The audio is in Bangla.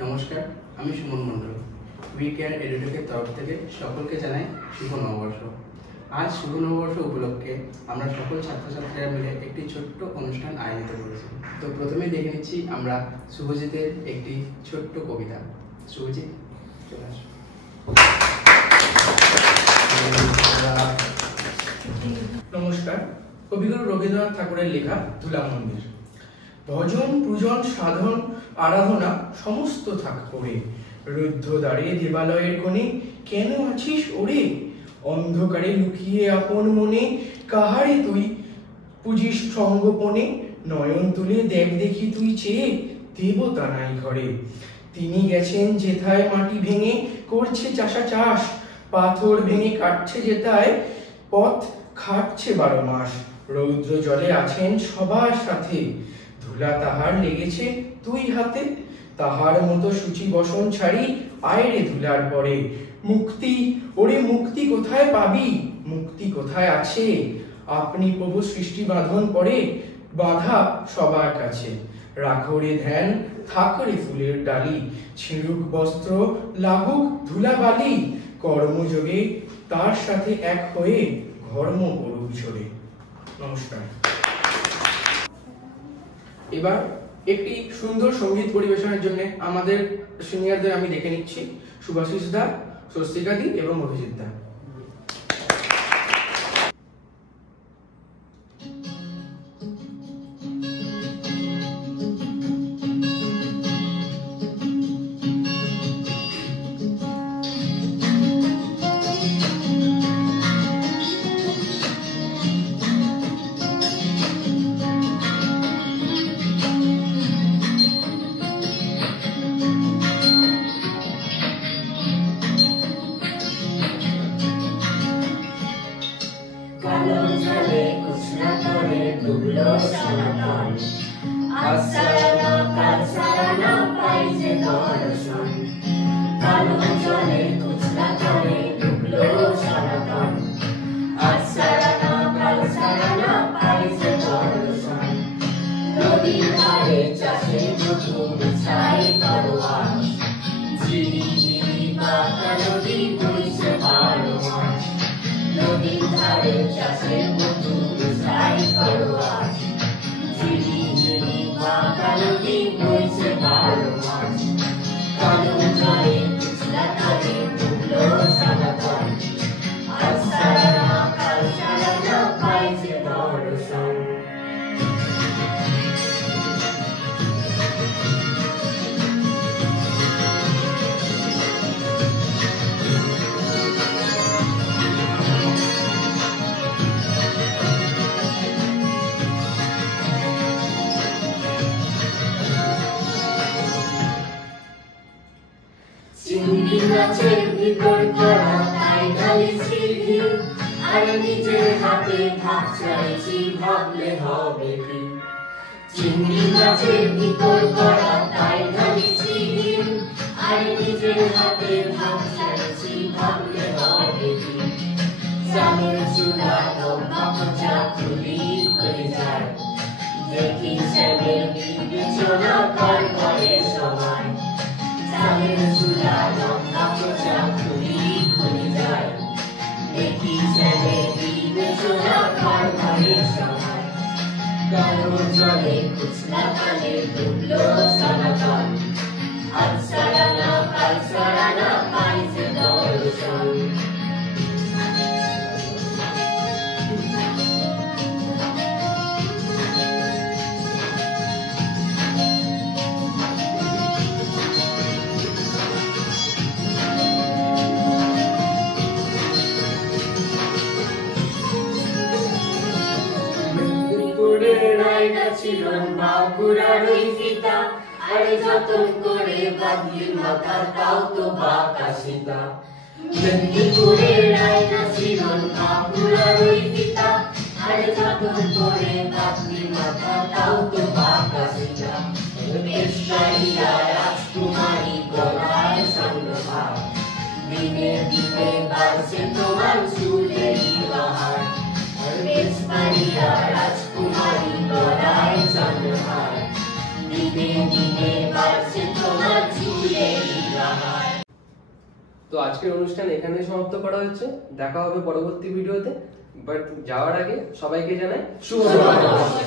নমস্কার, আমি সুমন মণ্ডল। উই কেয়ার এডুটেকের তরফ থেকে সকলকে জানাই শুভ নববর্ষ। আজ শুভ নববর্ষ উপলক্ষে আমরা সকল ছাত্রছাত্রীরা মিলে একটি ছোট্ট অনুষ্ঠান আয়োজিত করেছি। তো প্রথমে দেখে নিচ্ছি আমরা শুভজিতের একটি ছোট্ট কবিতা। শুভজিৎ, চলে আসো। নমস্কার। কবিগুরু রবীন্দ্রনাথ ঠাকুরের লেখা ধুলা মন্দির। ভজন পূজন সাধন আরাধনা সমস্ত থাক পড়ে, রুদ্ধ দ্বারে দেবালয়ের কোণে কেন আছিস ওরে? অন্ধকারে লুকিয়ে আপন মনে কাহারে তুই পুজিস সঙ্গোপনে? নয়ন তুলে দেখ দেখি তুই চেয়ে, দেবতা নাই ঘরে। তিনি গেছেন যেথায় মাটি ভেঙে করছে চাষা চাষ, পাথর ভেঙে কাটছে যেথায় পথ খাটছে 12 মাস। রৌদ্র জলে আছেন সবার সাথে, ধুলা তাহার লেগেছে তুই হাতে। তাহার মতো সূচি বসন ছাড়ি আয় রে ধুলার পরে। মুক্তি, ওরে মুক্তি কোথায় পাবি? মুক্তি কোথায় আছে? আপনি প্রভু সৃষ্টি বাঁধন করে বাঁধা সবার কাছে। রাখো রে ধ্যান, থাকো রে ফুলের ডালি, ছিঁড়ুক বস্ত্র লাগুক ধুলা বালি। কর্মযোগে তার সাথে এক হয়ে ধর্ম করুক ঝরে। নমস্কার। এবার একটি সুন্দর সঙ্গীত পরিবেশনের জন্য আমাদের সিনিয়রদের আমি ডেকে নিচ্ছি, শুভাশিস দা, স্বস্তিকা দি এবং অভিজিৎ দা। দিনে দিনে বাড়ছে তোমার চুল তো আজকের অনুষ্ঠান এখানে সমাপ্ত করা হচ্ছে। দেখা হবে পরবর্তী ভিডিওতে, বাট যাওয়ার আগে সবাইকে জানাই শুভ নববর্ষ।